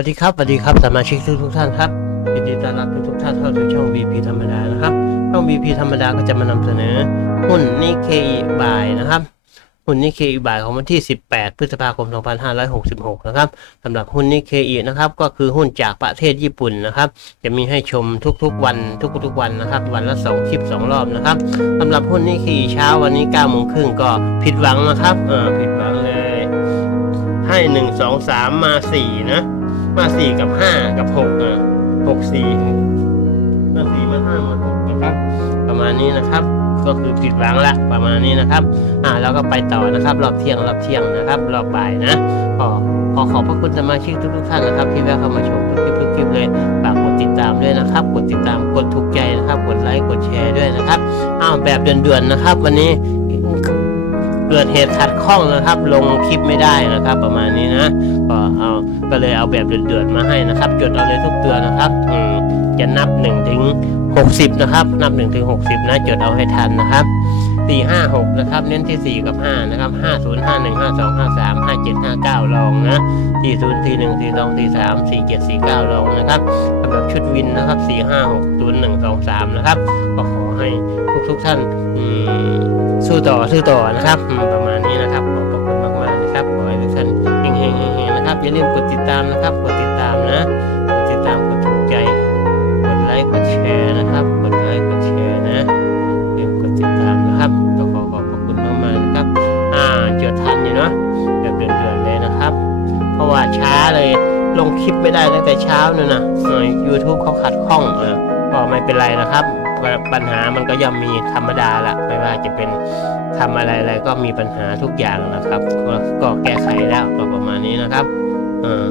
วัสดีครับสวัสดีครับสมาชิกทุกทุกท่านครับยินดีต้อนรับทุกทุกท่านเข้าสู่ช่อง VP ธรรมดานะครับ ช่อง VP ธรรมดาก็จะมานำเสนอหุ้นนิเคอีบายนะครับ หุ้นนิเคอีบายของวันที่ 18 พฤษภาคม 2566 นะครับสำหรับหุ้นนิเคอีนะครับ ก็คือหุ้นจากประเทศญี่ปุ่นนะครับ จะมีให้ชมทุกๆวันทุกๆวันนะครับ วันละ 2 คลิป 2 รอบนะครับสำหรับหุ้นนิเคอีเช้าวันนี้9โมงครึ่งก็ผิดหวังนะครับเออผิดหวังเลย ให้หนึ่งสองสามมาสี่นะ มาสี่กับห้ากับหกอะหกสี่มาสี่มาห้ามาหกนะครับ ประมาณนี้นะครับ ก็คือผิดหวังละประมาณนี้นะครับ อ่าแล้วก็ไปต่อนะครับ รอบเที่ยงรอบเที่ยงนะครับ รอบบ่ายนะขอขอขอบพระคุณสมาชิกทุกๆท่านนะครับ ที่แวะเข้ามาชมทุกคลิปทุกคลิปเลยฝากกดติดตามด้วยนะครับ กดติดตามกดถูกใจนะครับ กดไลค์กดแชร์ด้วยนะครับอ้าวแบบเดือนๆนะครับ วันนี้ เกิดเหตุขัดข้องนะครับ ลงคลิปไม่ได้นะครับ ประมาณนี้นะก็เอาก็เลยเอาแบบเดือดๆมาให้นะครับจดเอาเลยทุกตัวนะครับอืมจะนับ1ถึง60 นะครับ นับ1ถึง60 นะจดเอาให้ทันนะครับ 4 5 6 นะครับ เน้นที่ 4 กับ 5 นะครับ 5 0 5 1 5 2 5 3 5 7 5 9 ลองนะ 4 0 4 1 4 2 4 3 4 7 4 9 ลองนะครับสำหรับชุดวินนะครับ 4 5 6 0 1 2 3 นะครับ ก็ขอให้ทุกๆท่าน อืม สู้ต่อสู้ต่อนะครับประมาณนี้นะครับขอบพระคุณมากๆนะครับขอให้ทุกท่านเฮงเฮงเฮงนะครับอย่าลืมกดติดตามนะครับกดติดตามนะกดติดตามกดถูกใจกดไลค์กดแชร์นะครับกดไลค์กดแชร์นะอย่าลืมกดติดตามนะครับก็ขอขอบพระคุณมากๆนะครับอ่าจดทันอยู่เนาะแบบเดือนๆเลยนะครับ เพราะว่าช้าเลยลงคลิปไม่ได้ตั้งแต่เช้านู่นนะย YouTube เขาขัดข้องเออก็ไม่เป็นไรนะครับ ปัญหามันก็ย่อมมีธรรมดาละไม่ว่าจะเป็นทำอะไรอะไรก็มีปัญหาทุกอย่างนะครับ ก็แก้ไขแล้วก็ประมาณนี้นะครับ เออ